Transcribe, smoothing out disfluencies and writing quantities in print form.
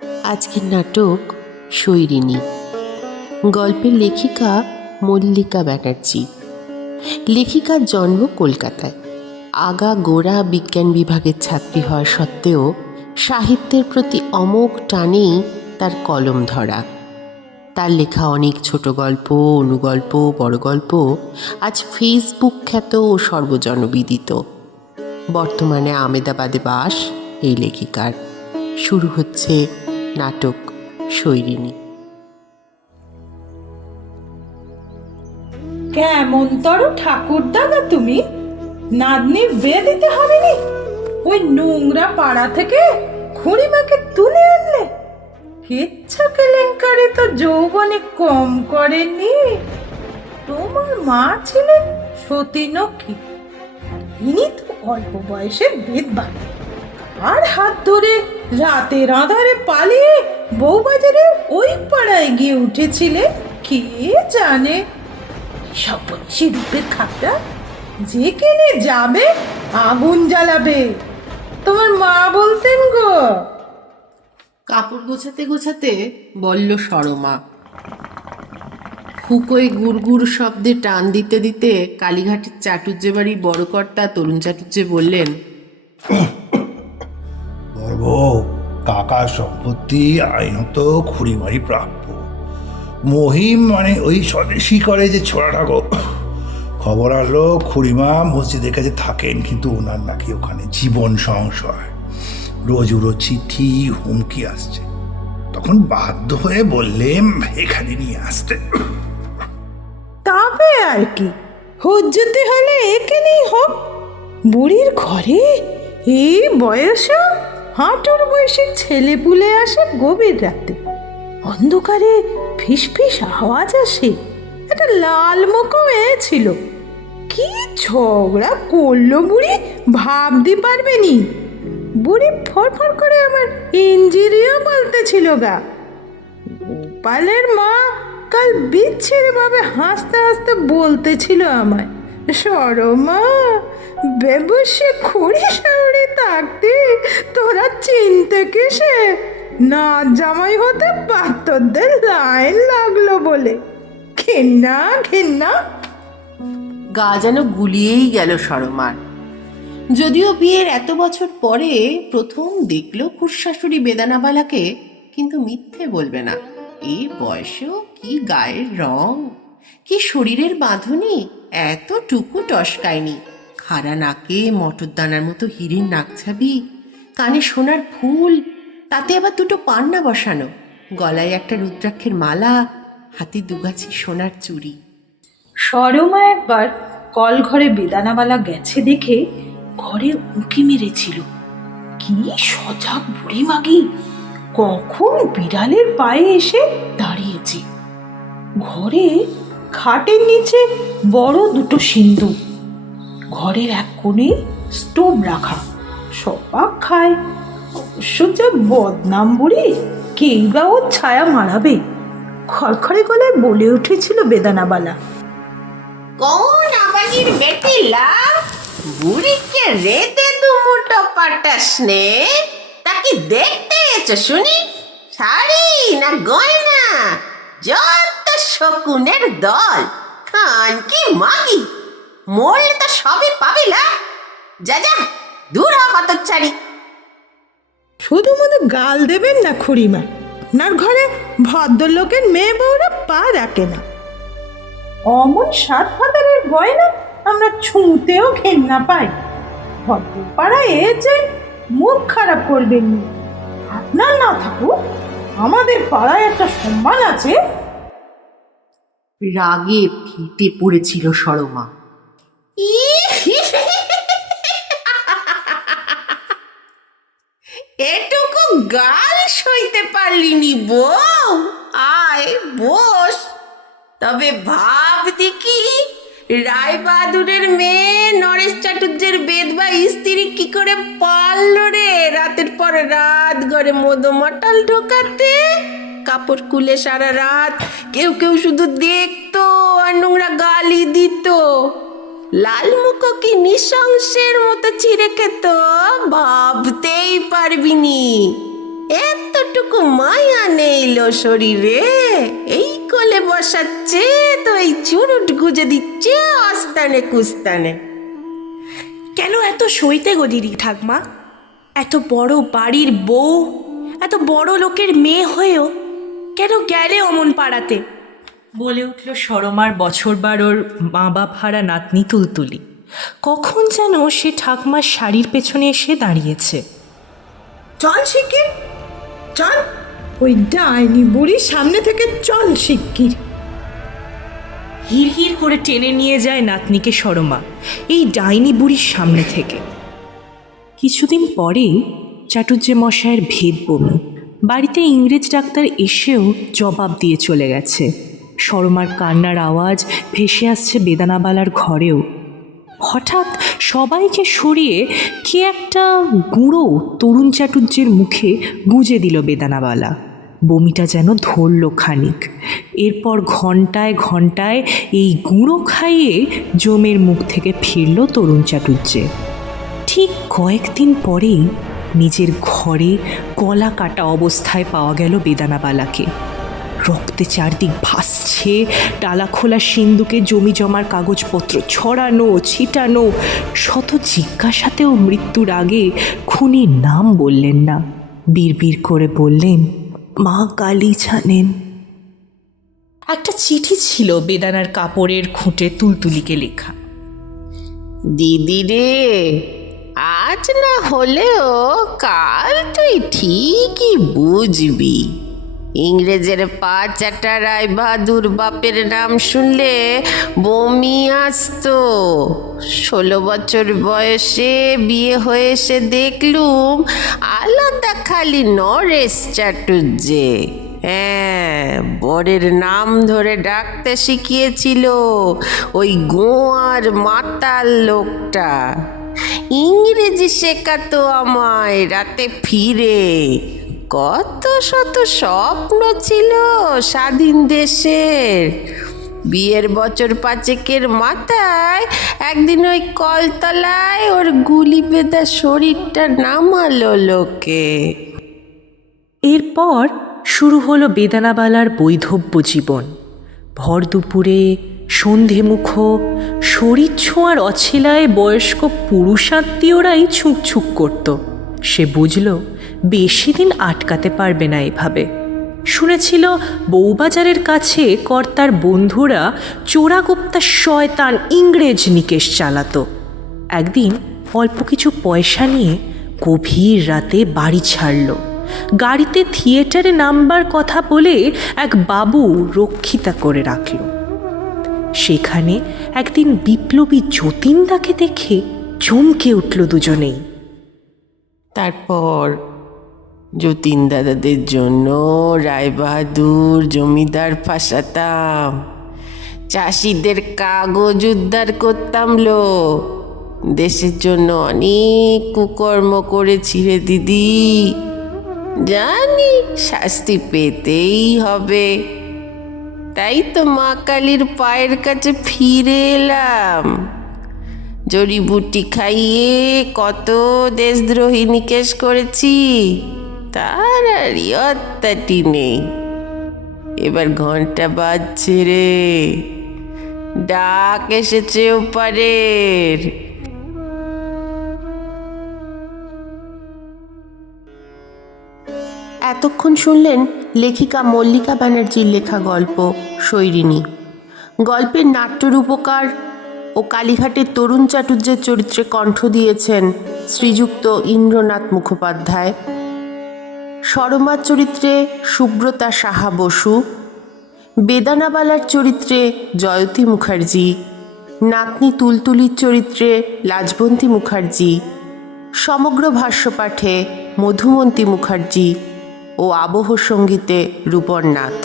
আজকের নাটক শৈরিনী। গল্পের লেখিকা মল্লিকা ব্যানার্জি। লেখিকার জন্ম কলকাতায়। আগা গোড়া বিজ্ঞান বিভাগের ছাত্রী হওয়া সত্ত্বেও সাহিত্যের প্রতি অমোঘ টানেই তার কলম ধরা। তার লেখা অনেক ছোট গল্প, অনুগল্প, বড় গল্প আজ ফেসবুক খ্যাত ও সর্বজনবিদিত। বর্তমানে আমেদাবাদে বাস এই লেখিকার। শুরু হচ্ছে নাটক শৈরিনী। কেমন তর ঠাকুরদা না তুমি, নাতনি বিয়ে দিতে হবে নি? ওই নোংরা পাড়া থেকে খুড়িমাকে তুলে আনলে। কিচ্ছা কেলেঙ্কারি তো যৌবনে কম করেননি। তোমার মা ছিলেন সতীনক্ষী, ইনি তো অল্প বয়সে বিধবা। আর হাত ধরে রাতের আঁধারে পালিয়ে বউবাজারে ওই পাড়ায় গিয়ে উঠেছিলে। কে জানে সব বলছি রূপের খাপটা যেখানে যাবে আগুন জ্বালাবে। তোমার মা বলতেন গো। কাপড় গোছাতে গোছাতে বলল সরমা। হুকোয় গুড়গুড় শব্দে টান দিতে দিতে কালীঘাটের চাটুর্যে বাড়ির বড় কর্তা তরুণ চাটুর্যে বললেন, কাকার সম্পত্তি আইনত খুড়িমারি প্রাপ্য। মহিম মানে ওই স্বদেশী করে যে ছোড়াটা গো। খবর আসলো খুড়িমা মসজিদের কাছে থাকেন, কিন্তু ওনার নাকি ওখানে জীবন সংশয়। রোজ উড়ো চিঠি, হুমকি আসছে। তখন বাধ্য হয়ে বললেন এখানে নিয়ে আসতে। তবে আর কি, হুজ্জতে হলে এখানেই হোক। বুড়ির ঘরে এই বয়সে হাঁটুর বয়সে ছেলে পুলে আসে গভীর রাতে। অন্ধকারে ফিস ফিস আওয়াজ আসে। একটা লাল মুখও ছিল। কি ঝগড়া করলো বুড়ি ভাবতে পারবে নি। বুড়ি ফরফর করে আমার ইঞ্জিরিও বলতেছিল গা। গোপালের মা কাল বিচ্ছিরি ভাবে হাসতে হাসতে বলতেছিল আমায়, সরমা বেবসে খুঁড়ি সাউরি থাকতে তোরা চিনতে কিসে, না জামাই হতে পাত্রদের লাইন লাগলো বলে। ঘেন্না ঘেন্না। গা যেন গুলিয়েই গেল সরমার। যদিও বিয়ের এত বছর পরে প্রথম দেখলো খুড়শাশুড়ি বেদানাবালাকে, কিন্তু মিথ্যে বলবে না। এই বয়সেও কি গায়ের রং, কি শরীরের বাঁধনি, এতটুকু টসকায়নি। খাড়া নাকে মটর দানার মতো হীরের নাকছাবি, কানে সোনার ফুল, তাতে আবার দুটো পান্না বসানো, গলায় একটা রুদ্রাক্ষের মালা, হাতে দুগাছি সোনার চুড়ি। সরমা একবার কল ঘরে বেদানাওয়ালা গেছে দেখে ঘরে উঁকি মেরেছিল। কি সজাগ বুড়ি মাগি, কখন বিড়ালের পায়ে এসে দাঁড়িয়েছে। ঘরে খাটের নিচে বড় দুটো সিন্ধু, ঘরের এক কোণে স্টোভ রাখা, সবাক খায়। অবশ্য যা বদনাম বুড়ি, কেই বা ওর ছায়া মারাবে। খড়খড়ে গলায় বলে উঠেছিল বেদানাবালা, কোন আবাগির বেটিলা বুড়িকে রেতে দুমুটো পাটাস নে, তা কি দেখতে এসো শুনি? শাড়ি না গয়না, যত শকুনের দল, খান কি মাগি, মরলে তো সবই পাবিলা। যা যা দূর হ হতচ্ছাড়ি। শুধু মনে গাল দেবেন না খুড়িমা, ওনার ঘরে ভদ্রলোকের মেয়ে বউরা পা রাখে না। অমন সাত ফাদারের গয়না আমরা ছুঁতেও ঘেন্না পাই। ভদ্রপাড়ায় এসে মুখ খারাপ করবেন না। আপনার না থাকুক, আমাদের পাড়ায় একটা সম্মান আছে। রাগে ফেটে পড়েছিল সরমা। এটুকু গাল সইতে পারলিনি বউ? আয় বস। তবে ভাব দেখি, রায়বাহাদুরের মেয়ে নরেশ চাটুর্যের বেদবা স্ত্রী কি করে পারলো রে রাতের পর রাত ঘরে মদমাটাল ঢোকাতে। কাপড় খুলে সারা রাত কেউ কেউ শুধু দেখতো আর নোংরা গালি দিত। লাল মুখ কি নৃশংসের মতো চিড়ে খেত, ভাবতেই পারবিনি। এতটুকু মায়া নেই লো শরীরে, এই কোলে বসাচ্ছে তো এই চুরুট গুজে দিচ্ছে আস্তানে কুস্তানে। কেন এত সইতে গো দিদি ঠাকমা? এত বড় বাড়ির বউ, এত বড় লোকের মেয়ে হয়েও কেন গেলে অমন পাড়াতে? বলে উঠল সরমার বছর বারোর মা বাপ হারা নাতনি তুলতুলি। কখন যেন সে ঠাকমার শাড়ির পেছনে এসে দাঁড়িয়েছে। চল শিগগির চল, ওই ডাইনি বুড়ির সামনে থেকে চল শিগগির। হিড় করে টেনে নিয়ে যায় নাতনিকে সরমা এই ডাইনি বুড়ির সামনে থেকে। কিছুদিন পরেই চাটুজ্জে মশায়ের ভেদ বমি। বাড়িতে ইংরেজ ডাক্তার এসেও জবাব দিয়ে চলে গেছে। সরমার কান্নার আওয়াজ ভেসে আসছে বেদানাবালার ঘরেও। হঠাৎ সবাইকে সরিয়ে কে একটা গুঁড়ো তরুণ চাটুজ্জের মুখে গুঁজে দিল বেদানাবালা। বমিটা যেন ধরল খানিক। এরপর ঘন্টায় ঘন্টায় এই গুঁড়ো খাইয়ে জমের মুখ থেকে ফিরল তরুণ চাটুজ্জে। ঠিক কয়েকদিন পরেই নিজের ঘরে গলা কাটা অবস্থায় পাওয়া গেল বেদানাবালাকে। রক্তে চারদিক ভাসছে, ডালা খোলা সিন্দুকে জমি জমার কাগজপত্র ছড়ানো ছিটানো। শত জিজ্ঞাসাতেও মৃত্যুর আগে খুনির নাম বললেন না, বিড়বিড় করে বললেন, মা কালী জানেন। একটা চিঠি ছিল বেদানার কাপড়ের খুঁটে তুলতুলিকে লেখা। দিদি রে, আজ না হলেও কাল তুই ঠিকই বুঝবি। ইংরেজের পা চাটা রায়বাহাদুর বাপের নাম শুনলে বমি আসতো। 16 বছর বয়সে বিয়ে হয়ে এসে দেখলুম আলাদা খালি নরেশ চাটুজ্জে। হ্যাঁ, বরের নাম ধরে ডাকতে শিখিয়েছিল ওই গোয়ার মাতাল লোকটা। ইংরেজি শেখাতো আমায় রাতে ফিরে। কত শত স্বপ্ন ছিল স্বাধীন দেশের। বিয়ের বছর 5 মাথায় একদিন ওই কলতলায় ওর গুলি বেঁধা শরীরটা নামালো লোকে। এরপর শুরু হলো বেদানাবালার বৈধব্য জীবন। ভর দুপুরে সন্ধেমুখো শরীর ছোঁয়ার অছিলায় বয়স্ক পুরুষাত্মীয়রাই ছুঁক করত। সে বুঝল বেশি দিন আটকাতে পারবে না এভাবে। শুনেছিল বউবাজারের কাছে কর্তার বন্ধুরা চোরাগোপ্তা শয়তান ইংরেজ নিকেশ চালাতো। একদিন অল্প কিছু পয়সা নিয়ে গভীর রাতে বাড়ি ছাড়ল। গাড়িতে থিয়েটারে নামবার কথা বলে এক বাবু রক্ষিতা করে রাখল। সেখানে একদিন বিপ্লবী যতীনদাকে দেখে চমকে উঠল দুজনেই। তারপর যতীন দাদাদের জন্য রায়বাহাদুর জমিদার ফাঁসাতাম, চাষিদের কাগজ উদ্ধার করতাম লো। দেশের জন্য অনেক কুকর্ম করেছি রে দিদি, জানি শাস্তি পেতেই হবে। তাই তো মা কালীর পায়ের কাছে ফিরে এলাম। জড়িবুটি খাইয়ে কত দেশদ্রোহী নিকেশ করেছি, তার আর ইয়ত্তাটি নেই। এবার ঘন্টা বাজছে রে, ডাক এসেছে ওপারের। এতক্ষণ শুনলেন লেখিকা মল্লিকা ব্যানার্জির লেখা গল্প শৈরিনী। গল্পের নাট্যরূপকার ও কালীঘাটের তরুণ চাটুজ্জের চরিত্রে কণ্ঠ দিয়েছেন শ্রীযুক্ত ইন্দ্রনাথ মুখোপাধ্যায়। সরমার চরিত্রে সুব্রতা সাহা বসু, বেদানাবালার চরিত্রে জয়তী মুখার্জি, নাতনি তুলতুলির চরিত্রে লাজবন্তী মুখার্জি, সমগ্র ভাষ্যপাঠে মধুমন্তী মুখার্জি ও আবহ সঙ্গীতে রূপন নাথ।